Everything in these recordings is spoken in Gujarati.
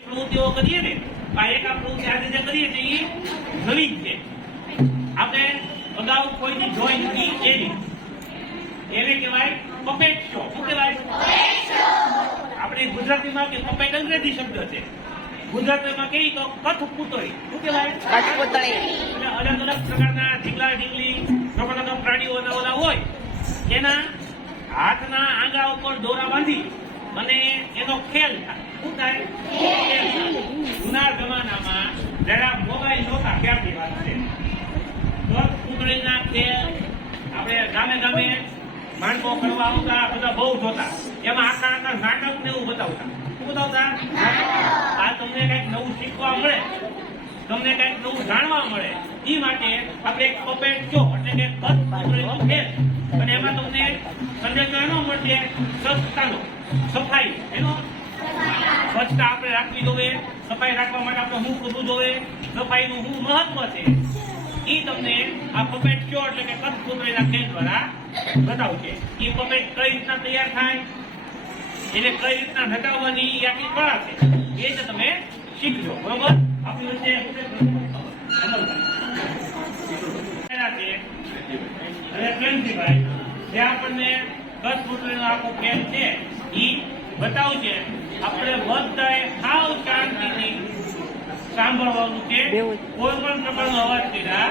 પ્રવૃત્તિઓ કરીએ ને આ એક આ પ્રવૃત્તિ આજે જે કરીએ છીએ એ નવી છે. આપણે અગાઉ કોઈની જોઈ નથી એની એને કહેવાય પપેટ શો. શું કહેવાય? આપણે ગુજરાતીમાં કે પપેટ અંગ્રેજી શબ્દ છે, ગુજરાતીમાં કહીએ તો કઠપૂતળી. શું કહેવાય? કઠપૂતળી. અલગ અલગ પ્રકારના ઢીંગલા ઢીંગલી નવા નવા પ્રાણીઓના ઓલા હોય એના હાથના આંગા ઉપર દોરા બાંધી અને એનો ખેલ થાય. શું થાય? જૂના જમાનામાં જરા મોબાઈલ નહોતા ત્યારથી વાત છે. કઠપૂતળીના ખેલ આપણે ગામે ગામે માણસો કરવા આવતા, બધા બહુ જોતા. એમાં આખા આખા નાટક ને એવું બતાવતા. શું બતાવતા? આ તમને કઈક નવું શીખવા મળે, તમને કઈક નવું જાણવા મળે, એ માટે આપણે એક પપેટ શો એટલે કે કઠપૂતળીનો ખેલ. અને એમાં તમને સંદેશો એનો મળશે સ્વચ્છતાનો, સફાઈ. એનો સ્વચ્છતા આપણે રાખવી જોઈએ, સફાઈ રાખવા માટે આપણે શું કરવું જોઈએ, સફાઈનું શું મહત્વ છે, એ તમને આ પપેટ શો એટલે કે કઠપૂતળીના ખેલ દ્વારા બતાવશે. એ પપેટ કઈ રીતના તૈયાર થાય, એને કઈ રીતના હટાવવાની એ આખી કળા છે, એ જ તમે શીખજો. બરોબર? આપણી વચ્ચે અને પ્રેમજીભાઈ જે આપણને કઠપૂતળીનો આખો ખેલ છે એ બતાવશે. આપણે બધાએ સાવ શાંતિથી સાંભળવાનું છે, કોઈ પણ પ્રકારનો અવાજ કર્યા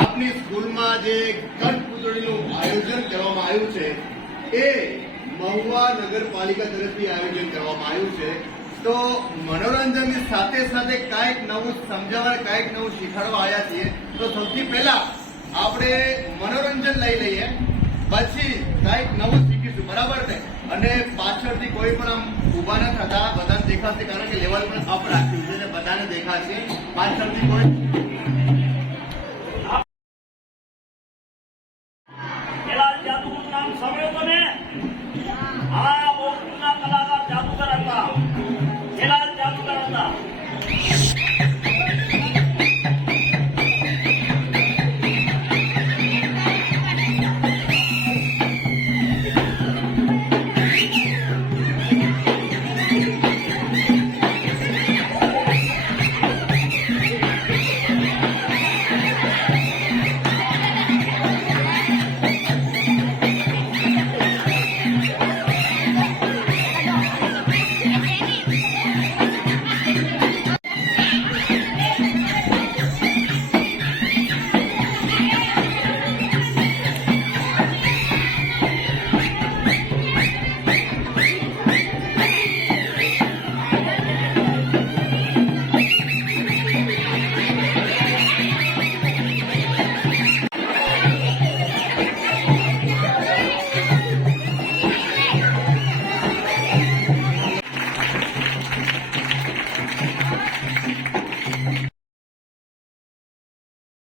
આપની સ્કૂલમાં જે કઠપૂતળીનું આયોજન કરવામાં આવ્યું છે એ મહુવા નગરપાલિકા તરફથી આયોજન કરવામાં આવ્યું છે. તો મનોરંજનની સાથે સાથે કાંઈક નવું સમજાવવા, કાંઈક નવું શીખવાડવા આવ્યા છીએ. તો સૌથી પહેલા આપણે મનોરંજન લઈ લઈએ, પછી કાંઈક નવું શીખીશું. બરાબર ને? અને પાછળથી કોઈ પણ આમ ઉભા ન થતા, બધાને દેખાશે, કારણ કે લેવલ પણ અપ રાખ્યું છે, બધાને દેખાશે. પાછળથી કોઈ હા, બહુ જૂના કલાકાર જાદુગર હતા. જાદુગર હતા.